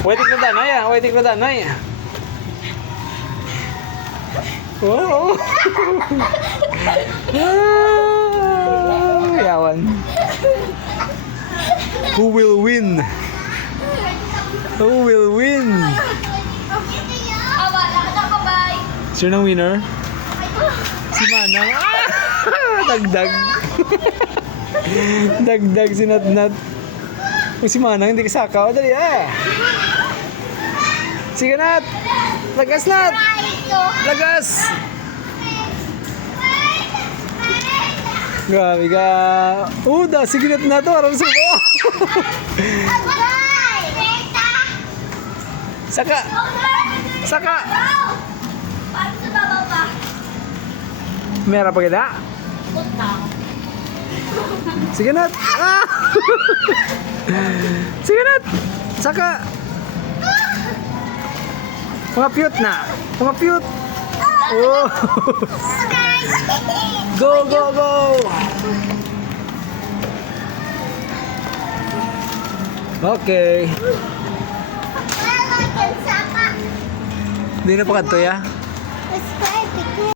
Waiting na danay ah. Waiting na danay. Oh. Yawan. Who will win? Who will win? Sino ang winner? Si Manang. Dagdag. Dagdag si Natnat. Si Manang hindi kasaka. O dali ah. Sige Nat. Lagas Nat. Lagas. Grabe ka. Da. Sige Nat to. Arang suko. Saka. Saka. Meron pa kita? Sige Nat. Sige Nat. Saka. Pangapyut na. Pangapyut. Oh. Go, go, go. Okay. Hindi na pa kanto ya?